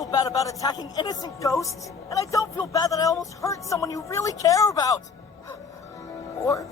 feel bad about attacking innocent ghosts, and I don't feel bad that I almost hurt someone you really care about. Or...